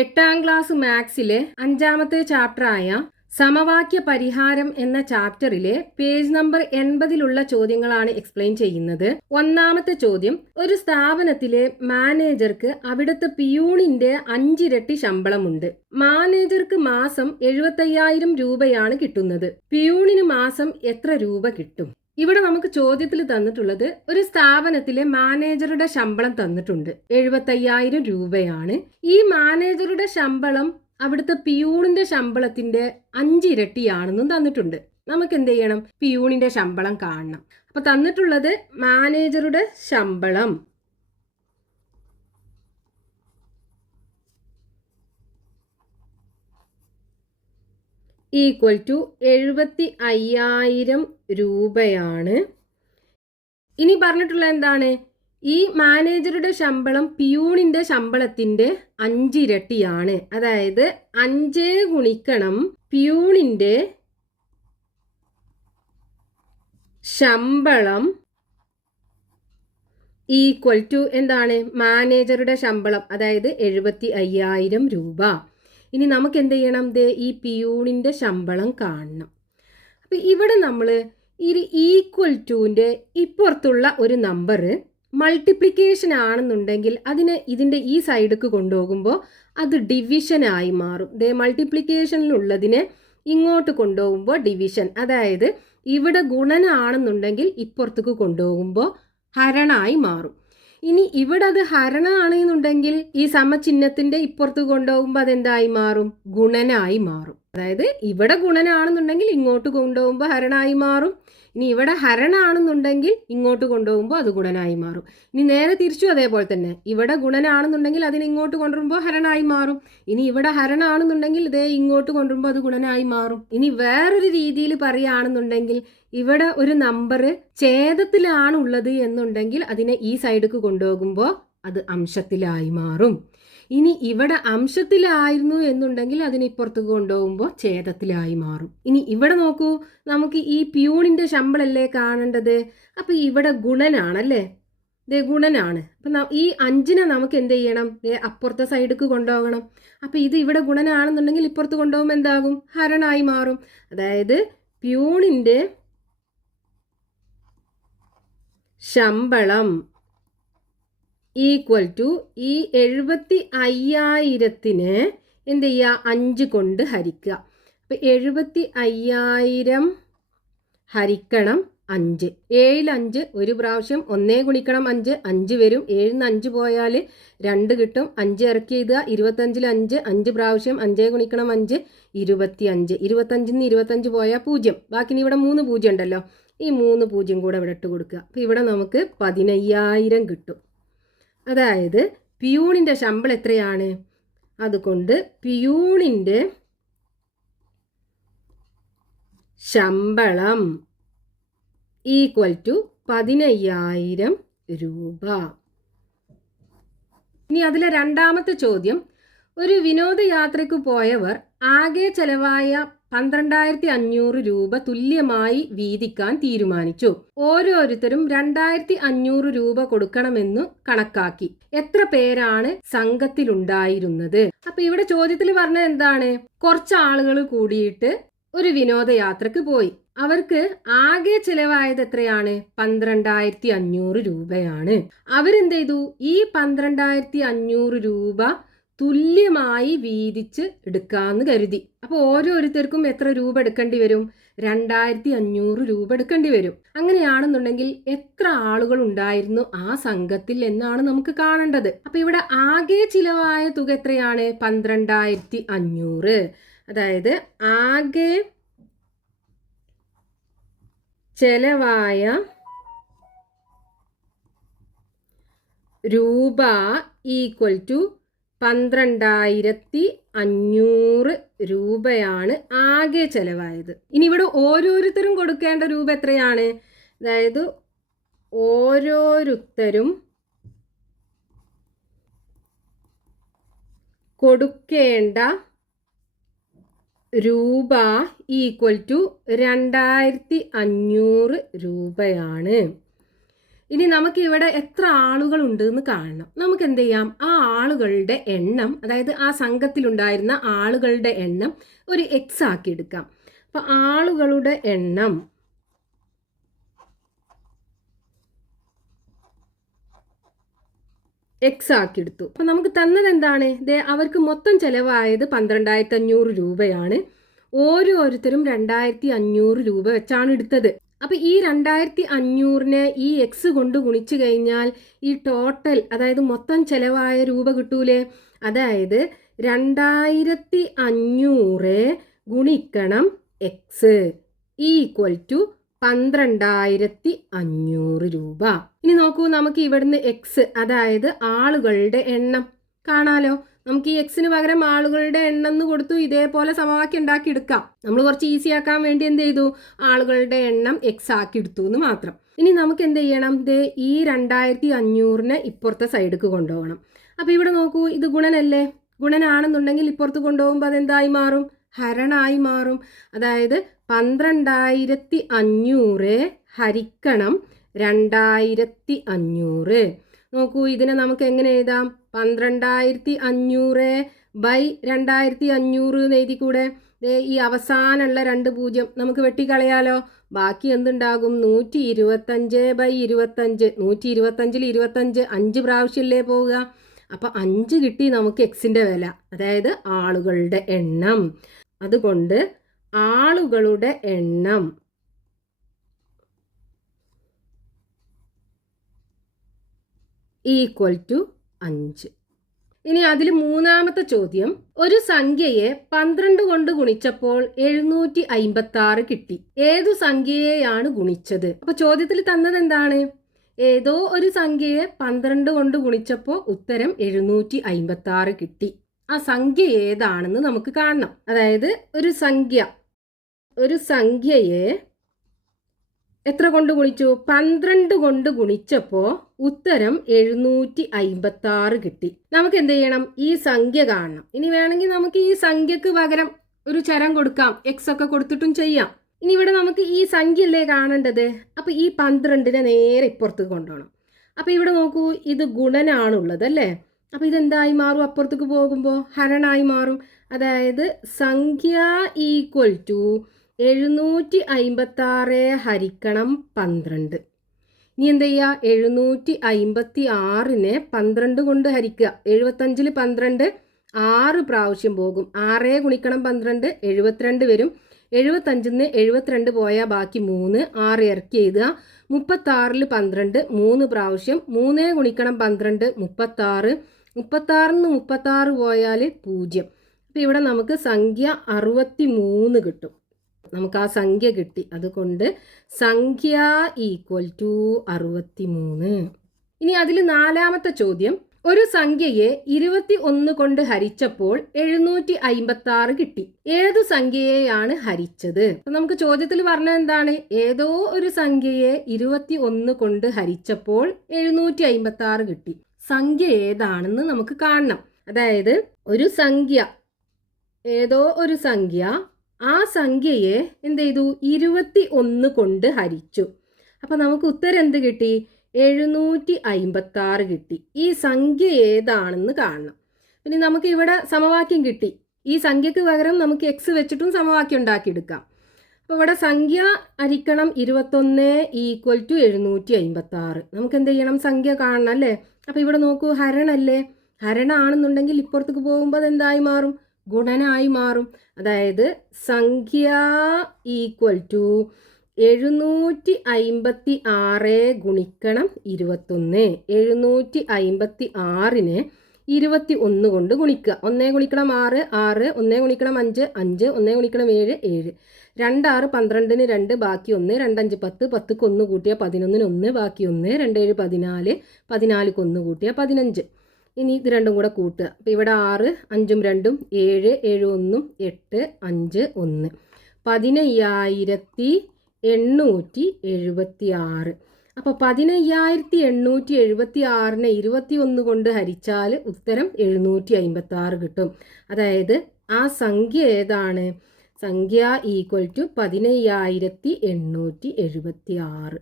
എട്ടാം ക്ലാസ് മാത്സിലെ അഞ്ചാമത്തെ ചാപ്റ്ററായ സമവാക്യ പരിഹാരം എന്ന ചാപ്റ്ററിലെ പേജ് നമ്പർ എൺപതിലുള്ള ചോദ്യങ്ങളാണ് എക്സ്പ്ലെയിൻ ചെയ്യുന്നത്. ഒന്നാമത്തെ ചോദ്യം ഒരു സ്ഥാപനത്തിലെ മാനേജർക്ക് അവിടുത്തെ പിയൂണിന്റെ അഞ്ചിരട്ടി ശമ്പളമുണ്ട്. മാനേജർക്ക് മാസം എഴുപത്തയ്യായിരം രൂപയാണ് കിട്ടുന്നത്. പിയൂണിന് മാസം എത്ര രൂപ കിട്ടും? ഇവിടെ നമുക്ക് ചോദ്യത്തിൽ തന്നിട്ടുള്ളത് ഒരു സ്ഥാപനത്തിലെ മാനേജറുടെ ശമ്പളം തന്നിട്ടുണ്ട്. എഴുപത്തയ്യായിരം രൂപയാണ്. ഈ മാനേജറുടെ ശമ്പളം അവിടുത്തെ പിയൂണിന്റെ ശമ്പളത്തിന്റെ അഞ്ചിരട്ടിയാണെന്നും തന്നിട്ടുണ്ട്. നമുക്ക് എന്ത് ചെയ്യണം? പിയൂണിന്റെ ശമ്പളം കാണണം. അപ്പൊ തന്നിട്ടുള്ളത് മാനേജറുടെ ശമ്പളം. ഈക്വൽ ടു എഴുപത്തി അയ്യായിരം രൂപയാണ്. ഇനി പറഞ്ഞിട്ടുള്ള എന്താണ്? ഈ മാനേജറുടെ ശമ്പളം പിയൂണിന്റെ ശമ്പളത്തിന്റെ അഞ്ചിരട്ടിയാണ്. അതായത് അഞ്ചേ ഗുണിക്കണം പിയൂണിന്റെ ശമ്പളം ഈക്വൽ ടു എന്താണ്? മാനേജറുടെ ശമ്പളം അതായത് എഴുപത്തി അയ്യായിരം രൂപ. ഇനി നമുക്ക് എന്ത് ചെയ്യണം ദേ ഈ പിയൂണിന്റെ ശമ്പളം കാണണം. അപ്പം ഇവിടെ നമ്മൾ ഈ ഈക്വൽ ടുവിന്റെ ഇപ്പുറത്തുള്ള ഒരു നമ്പർ മൾട്ടിപ്ലിക്കേഷൻ ആണെന്നുണ്ടെങ്കിൽ അതിനെ ഇതിന്റെ ഈ സൈഡിലേക്ക് കൊണ്ടുപോകുമ്പോൾ അത് ഡിവിഷനായി മാറും. ദേ മൾട്ടിപ്ലിക്കേഷനിലുള്ളതിനെ ഇങ്ങോട്ട് കൊണ്ടുപോകുമ്പോൾ ഡിവിഷൻ അതായത് ഇവിടെ ഗുണനാണെന്നുണ്ടെങ്കിൽ ഇപ്പുറത്തേക്ക് കൊണ്ടുപോകുമ്പോൾ ഹരണായി മാറും. ഇനി ഇവിടെ അത് ഹരണാണെന്നുണ്ടെങ്കിൽ ഈ സമചിഹ്നത്തിന്റെ ഇപ്പുറത്ത് കൊണ്ടുപോകുമ്പോൾ അതെന്തായി മാറും? ഗുണനായി മാറും. അതായത് ഇവിടെ ഗുണനാണെന്നുണ്ടെങ്കിൽ ഇങ്ങോട്ട് കൊണ്ടുപോകുമ്പോൾ ഹരണായി മാറും. ഇനി ഇവിടെ ഹരണാണെന്നുണ്ടെങ്കിൽ ഇങ്ങോട്ട് കൊണ്ടുപോകുമ്പോൾ അത് ഗുണനായി മാറും. ഇനി നേരെ തിരിച്ചു അതേപോലെ തന്നെ. ഇവിടെ ഗുണനാണെന്നുണ്ടെങ്കിൽ അതിന് ഇങ്ങോട്ട് കൊണ്ടുവരുമ്പോൾ ഹരണായി മാറും. ഇനി ഇവിടെ ഹരണാണെന്നുണ്ടെങ്കിൽ ഇതേ ഇങ്ങോട്ട് കൊണ്ടുവരുമ്പോൾ അത് ഗുണനായി മാറും. ഇനി വേറൊരു രീതിയിൽ പറയുകയാണെന്നുണ്ടെങ്കിൽ ഇവിടെ ഒരു നമ്പർ ഛേദത്തിലാണ് ഉള്ളത് എന്നുണ്ടെങ്കിൽ അതിനെ ഈ സൈഡിലേക്ക് കൊണ്ടുപോകുമ്പോൾ അത് അംശത്തിലായി മാറും. ഇനി ഇവിടെ അംശത്തിലായിരുന്നു എന്നുണ്ടെങ്കിൽ അതിനിപ്പുറത്ത് കൊണ്ടുപോകുമ്പോൾ ഛേദത്തിലായി മാറും. ഇനി ഇവിടെ നോക്കൂ നമുക്ക് ഈ പ്യൂണിന്റെ ശമ്പളല്ലേ കാണേണ്ടത്? അപ്പോൾ ഇവിടെ ഗുണനാണല്ലേ? ദേ ഗുണനാണ്. അപ്പം ഈ അഞ്ചിനെ നമുക്ക് എന്ത് ചെയ്യണം? ദേ അപ്പുറത്തെ സൈഡിക്ക് കൊണ്ടുപോകണം. അപ്പം ഇത് ഇവിടെ ഗുണനാണെന്നുണ്ടെങ്കിൽ ഇപ്പുറത്ത് കൊണ്ടുപോകുമ്പോൾ എന്താകും? ഹരണായി മാറും. അതായത് പ്യൂണിന്റെ ശമ്പളം ഈക്വൽ ടു ഈ എഴുപത്തി അയ്യായിരത്തിന് എന്ത് ചെയ്യുക? അഞ്ച് കൊണ്ട് ഹരിക്കുക. അപ്പം എഴുപത്തി അയ്യായിരം ഹരിക്കണം അഞ്ച്. ഏഴിൽ അഞ്ച് ഒരു പ്രാവശ്യം ഒന്നേ ഗുണിക്കണം അഞ്ച്. അഞ്ച് വരും. ഏഴിൽ അഞ്ച് പോയാൽ രണ്ട് കിട്ടും. അഞ്ച് ഇറക്കി എഴുതുക. ഇരുപത്തഞ്ചിൽ അഞ്ച്. അഞ്ച് പ്രാവശ്യം അഞ്ചേ ഗുണിക്കണം അഞ്ച്. ഇരുപത്തി അഞ്ച്. ഇരുപത്തഞ്ചിൽ നിന്ന് ഇരുപത്തഞ്ച് പോയാൽ പൂജ്യം. ബാക്കി ഇവിടെ മൂന്ന് പൂജ്യം ഉണ്ടല്ലോ. ഈ മൂന്ന് പൂജ്യം കൂടെ ഇവിടെ ഇട്ട് കൊടുക്കുക. അപ്പോൾ ഇവിടെ നമുക്ക് പതിനയ്യായിരം കിട്ടും. അതായത് പിയൂണിന്റെ ശമ്പളം എത്രയാണ്? അതുകൊണ്ട് പിയൂണിന്റെ ശമ്പളം ഈക്വൽ ടു പതിനയ്യായിരം രൂപ. ഇനി അതിലെ രണ്ടാമത്തെ ചോദ്യം. ഒരു വിനോദയാത്രയ്ക്ക് പോയവർ ആകെ ചെലവായ പന്ത്രണ്ടായിരത്തി അഞ്ഞൂറ് രൂപ തുല്യമായി വീതിക്കാൻ തീരുമാനിച്ചു. ഓരോരുത്തരും രണ്ടായിരത്തി അഞ്ഞൂറ് രൂപ കൊടുക്കണമെന്നു കണക്കാക്കി. എത്ര പേരാണ് സംഘത്തിലുണ്ടായിരുന്നത്? അപ്പൊ ഇവിടെ ചോദ്യത്തിൽ പറഞ്ഞ എന്താണ്? കുറച്ച് ആളുകൾ കൂടിയിട്ട് ഒരു വിനോദയാത്രക്ക് പോയി. അവർക്ക് ആകെ ചിലവായത് എത്രയാണ്? പന്ത്രണ്ടായിരത്തി അഞ്ഞൂറ് രൂപയാണ്. അവരെന്ത് ചെയ്തു ഈ പന്ത്രണ്ടായിരത്തി അഞ്ഞൂറ് രൂപ തുല്യമായി വീതിച്ച് എടുക്കാമെന്ന് കരുതി. അപ്പോൾ ഓരോരുത്തർക്കും എത്ര രൂപ എടുക്കേണ്ടി വരും? രണ്ടായിരത്തി അഞ്ഞൂറ് രൂപ എടുക്കേണ്ടി വരും. അങ്ങനെയാണെന്നുണ്ടെങ്കിൽ എത്ര ആളുകൾ ഉണ്ടായിരുന്നു ആ സംഘത്തിൽ എന്നാണ് നമുക്ക് കാണേണ്ടത്. അപ്പൊ ഇവിടെ ആകെ ചിലവായ തുക എത്രയാണ്? പന്ത്രണ്ടായിരത്തി അഞ്ഞൂറ് അതായത് ആകെ ചെലവായ രൂപ ഈക്വൽ ടു പന്ത്രണ്ടായിരത്തി അഞ്ഞൂറ് രൂപയാണ് ആകെ ചെലവായത്. ഇനി ഇവിടെ ഓരോരുത്തരും കൊടുക്കേണ്ട രൂപ എത്രയാണ്? അതായത് ഓരോരുത്തരും കൊടുക്കേണ്ട രൂപ ഈക്വൽ ടു രണ്ടായിരത്തി അഞ്ഞൂറ് രൂപയാണ്. ഇനി നമുക്ക് ഇവിടെ എത്ര ആളുകൾ ഉണ്ട് എന്ന് കാണണം. നമുക്ക് എന്ത് ചെയ്യാം? ആ ആളുകളുടെ എണ്ണം അതായത് ആ സംഘത്തിലുണ്ടായിരുന്ന ആളുകളുടെ എണ്ണം ഒരു എക്സ് ആക്കി എടുക്കാം. അപ്പൊ ആളുകളുടെ എണ്ണം എക്സ് ആക്കി എടുത്തു. അപ്പൊ നമുക്ക് തന്നത് എന്താണ്? ദേ അവർക്ക് മൊത്തം ചെലവായത് പന്ത്രണ്ടായിരത്തി അഞ്ഞൂറ് രൂപയാണ്. ഓരോരുത്തരും രണ്ടായിരത്തി അഞ്ഞൂറ് രൂപ വെച്ചാണ് എടുത്തത്. അപ്പൊ ഈ രണ്ടായിരത്തി അഞ്ഞൂറിനെ ഈ എക്സ് കൊണ്ട് ഗുണിച്ചു കഴിഞ്ഞാൽ ഈ ടോട്ടൽ അതായത് മൊത്തം ചിലവായ രൂപ കിട്ടൂലേ? അതായത് രണ്ടായിരത്തി അഞ്ഞൂറ് ഗുണിക്കണം എക്സ് ഈക്വൽ ടു പന്ത്രണ്ടായിരത്തി അഞ്ഞൂറ് രൂപ. ഇനി നോക്കൂ നമുക്ക് ഇവിടുന്ന് എക്സ് അതായത് ആളുകളുടെ എണ്ണം. കാണാലോ? നമുക്ക് ഈ എക്സിന് പകരം ആളുകളുടെ എണ്ണം എന്ന് കൊടുത്തു ഇതേപോലെ സമവാക്യം ഉണ്ടാക്കി എടുക്കാം നമ്മൾ കുറച്ച് ഈസി ആക്കാൻ വേണ്ടി എന്ത് ചെയ്തു? ആളുകളുടെ എണ്ണം എക്സ് ആക്കി എടുത്തു എന്ന് മാത്രം. ഇനി നമുക്ക് എന്ത് ചെയ്യണം? ദേ ഈ രണ്ടായിരത്തി അഞ്ഞൂറിന് ഇപ്പുറത്തെ സൈഡിലേക്ക് കൊണ്ടുപോകണം. അപ്പോൾ ഇവിടെ നോക്കൂ ഇത് ഗുണനല്ലേ? ഗുണനാണെന്നുണ്ടെങ്കിൽ ഇപ്പുറത്ത് കൊണ്ടുപോകുമ്പോൾ അതെന്തായി മാറും? ഹരണായി മാറും. അതായത് പന്ത്രണ്ടായിരത്തി അഞ്ഞൂറ് ഹരിക്കണം രണ്ടായിരത്തി അഞ്ഞൂറ് നോക്കൂ ഇതിനെ നമുക്ക് എങ്ങനെ എഴുതാം? പന്ത്രണ്ടായിരത്തി അഞ്ഞൂറ് ബൈ രണ്ടായിരത്തി അഞ്ഞൂറ് എന്ന് എഴുതിക്കൂടെ ഈ അവസാനമുള്ള രണ്ട് പൂജ്യം നമുക്ക് വെട്ടിക്കളയാലോ? ബാക്കി എന്തുണ്ടാകും? നൂറ്റി ഇരുപത്തഞ്ച് ബൈ ഇരുപത്തഞ്ച്. നൂറ്റി ഇരുപത്തഞ്ചിൽ ഇരുപത്തഞ്ച് അഞ്ച് പ്രാവശ്യമല്ലേ പോവുക? അപ്പം അഞ്ച് കിട്ടി നമുക്ക് എക്സിന്റെ വില അതായത് ആളുകളുടെ എണ്ണം. അതുകൊണ്ട് ആളുകളുടെ എണ്ണം ഈക്വൽ ടു അഞ്ച്. ഇനി അതിൽ മൂന്നാമത്തെ ചോദ്യം. ഒരു സംഖ്യയെ പന്ത്രണ്ട് കൊണ്ട് ഗുണിച്ചപ്പോൾ എഴുന്നൂറ്റി അയിമ്പത്തി ആറ് കിട്ടി. ഏതു സംഖ്യയെയാണ് ഗുണിച്ചത്? അപ്പൊ ചോദ്യത്തിൽ തന്നത് എന്താണ്? ഏതോ ഒരു സംഖ്യയെ പന്ത്രണ്ട് കൊണ്ട് ഗുണിച്ചപ്പോൾ ഉത്തരം എഴുന്നൂറ്റി അയിമ്പത്തി ആറ് കിട്ടി. ആ സംഖ്യ ഏതാണെന്ന് നമുക്ക് കാണണം. അതായത് ഒരു സംഖ്യ ഒരു സംഖ്യയെ എത്ര കൊണ്ട് ഗുണിച്ചു? പന്ത്രണ്ട് കൊണ്ട് ഗുണിച്ചപ്പോൾ ഉത്തരം എഴുന്നൂറ്റി അയിമ്പത്തി ആറ് കിട്ടി. നമുക്ക് എന്ത് ചെയ്യണം ഈ സംഖ്യ കാണണം. ഇനി വേണമെങ്കിൽ നമുക്ക് ഈ സംഖ്യക്ക് പകരം ഒരു ചരം കൊടുക്കാം. എക്സ് ഒക്കെ കൊടുത്തിട്ടും ചെയ്യാം. ഇനി ഇവിടെ നമുക്ക് ഈ സംഖ്യ അല്ലേ കാണേണ്ടത്? അപ്പൊ ഈ പന്ത്രണ്ടിനെ നേരെ ഇപ്പുറത്ത് കൊണ്ടുപോകണം. അപ്പൊ ഇവിടെ നോക്കൂ ഇത് ഗുണനാണുള്ളത് അല്ലേ? അപ്പൊ ഇതെന്തായി മാറും? അപ്പുറത്തേക്ക് പോകുമ്പോൾ ഹരണായി മാറും. അതായത് സംഖ്യ ഈക്വൽ ടു എഴുന്നൂറ്റി അയിമ്പത്താറ് ഹരിക്കണം പന്ത്രണ്ട്. ഇനി എന്ത് ചെയ്യുക എഴുന്നൂറ്റി അയിമ്പത്തി ആറിനെ പന്ത്രണ്ട് കൊണ്ട് ഹരിക്കുക. എഴുപത്തഞ്ചിൽ പന്ത്രണ്ട് ആറ് പ്രാവശ്യം പോകും. ആറേ ഗുണിക്കണം പന്ത്രണ്ട് എഴുപത്തിരണ്ട് വരും. എഴുപത്തഞ്ചിൽ നിന്ന് എഴുപത്തിരണ്ട് പോയാൽ ബാക്കി മൂന്ന്. ആറ് ഇറക്കി എഴുതുക. മുപ്പത്താറിൽ പന്ത്രണ്ട് മൂന്ന് പ്രാവശ്യം. മൂന്നേ ഗുണിക്കണം പന്ത്രണ്ട് മുപ്പത്താറ്. മുപ്പത്താറിൽ നിന്ന് മുപ്പത്താറ് പോയാൽ പൂജ്യം. അപ്പോൾ ഇവിടെ നമുക്ക് സംഖ്യ അറുപത്തി മൂന്ന് കിട്ടും. നമുക്ക് ആ സംഖ്യ കിട്ടി. അതുകൊണ്ട് സംഖ്യ ഈക്വൽ ടു അറുപത്തി മൂന്ന് ഇനി അതിൽ നാലാമത്തെ ചോദ്യം. ഒരു സംഖ്യയെ ഇരുപത്തി ഒന്ന് കൊണ്ട് ഹരിച്ചപ്പോൾ എഴുന്നൂറ്റി അയിമ്പത്തി ആറ് കിട്ടി. ഏതു സംഖ്യയെയാണ് ഹരിച്ചത്? നമുക്ക് ചോദ്യത്തിൽ പറഞ്ഞത് എന്താണ്? ഏതോ ഒരു സംഖ്യയെ ഇരുപത്തി ഒന്ന് കൊണ്ട് ഹരിച്ചപ്പോൾ എഴുന്നൂറ്റി അയിമ്പത്തി ആറ് കിട്ടി. സംഖ്യ ഏതാണെന്ന് നമുക്ക് കാണണം. അതായത് ഒരു സംഖ്യ ഏതോ ഒരു സംഖ്യ ആ സംഖ്യയെ എന്ത് ചെയ്തു? ഇരുപത്തി ഒന്ന് കൊണ്ട് ഹരിച്ചു. അപ്പം നമുക്ക് ഉത്തരം എന്ത് കിട്ടി? എഴുന്നൂറ്റി അയിമ്പത്തി ആറ് കിട്ടി. ഈ സംഖ്യ ഏതാണെന്ന് കാണണം. പിന്നെ നമുക്ക് ഇവിടെ സമവാക്യം കിട്ടി. ഈ സംഖ്യക്ക് പകരം നമുക്ക് എക്സ് വെച്ചിട്ടും സമവാക്യം ഉണ്ടാക്കിയെടുക്കാം. അപ്പോൾ ഇവിടെ സംഖ്യ ഹരിക്കണം ഇരുപത്തൊന്ന് ഈക്വൽ ടു എഴുന്നൂറ്റി അയിമ്പത്തി ആറ് നമുക്ക് എന്ത് ചെയ്യണം? സംഖ്യ കാണണം അല്ലേ? അപ്പോൾ ഇവിടെ നോക്കൂ ഹരണല്ലേ? ഹരണാണെന്നുണ്ടെങ്കിൽ ഇപ്പുറത്തേക്ക് പോകുമ്പോൾ അത് എന്തായി മാറും? ഗുണനായി മാറും. അതായത് സംഖ്യ ഈക്വൽ ടു എഴുന്നൂറ്റി അയിമ്പത്തി ആറ് ഗുണിക്കണം ഇരുപത്തൊന്ന്. എഴുന്നൂറ്റി അയിമ്പത്തി ആറിന് ഇരുപത്തി ഒന്ന് കൊണ്ട് ഗുണിക്കുക. ഒന്നേ ഗുണിക്കണം ആറ് ആറ് ഒന്നേ ഗുണിക്കണം അഞ്ച് അഞ്ച് ഒന്നേ ഗുണിക്കണം ഏഴ് ഏഴ്. രണ്ടാറ് പന്ത്രണ്ടിന് രണ്ട് ബാക്കി ഒന്ന് രണ്ടഞ്ച് പത്ത് പത്തുക്ക് ഒന്ന് കൂട്ടിയ പതിനൊന്നിന് ഒന്ന് ബാക്കി ഒന്ന് രണ്ടേഴ് പതിനാല് പതിനാല് ഒന്ന് കൂട്ടിയ പതിനഞ്ച്. ഇനി ഇത് രണ്ടും കൂടെ കൂട്ടുക. അപ്പോൾ ഇവിടെ ആറ് അഞ്ചും രണ്ടും ഏഴ് ഏഴ് ഒന്നും എട്ട് അഞ്ച് ഒന്ന്. പതിനയ്യായിരത്തി എണ്ണൂറ്റി എഴുപത്തി ആറ് അപ്പോൾ പതിനയ്യായിരത്തി എണ്ണൂറ്റി എഴുപത്തി ആറിനെ ഇരുപത്തി ഒന്ന് കൊണ്ട് ഹരിച്ചാൽ ഉത്തരം എഴുന്നൂറ്റി അമ്പത്തി ആറ് കിട്ടും. അതായത് ആ സംഖ്യ ഏതാണ്? സംഖ്യ ഈക്വൽ ടു പതിനയ്യായിരത്തി എണ്ണൂറ്റി എഴുപത്തി ആറ്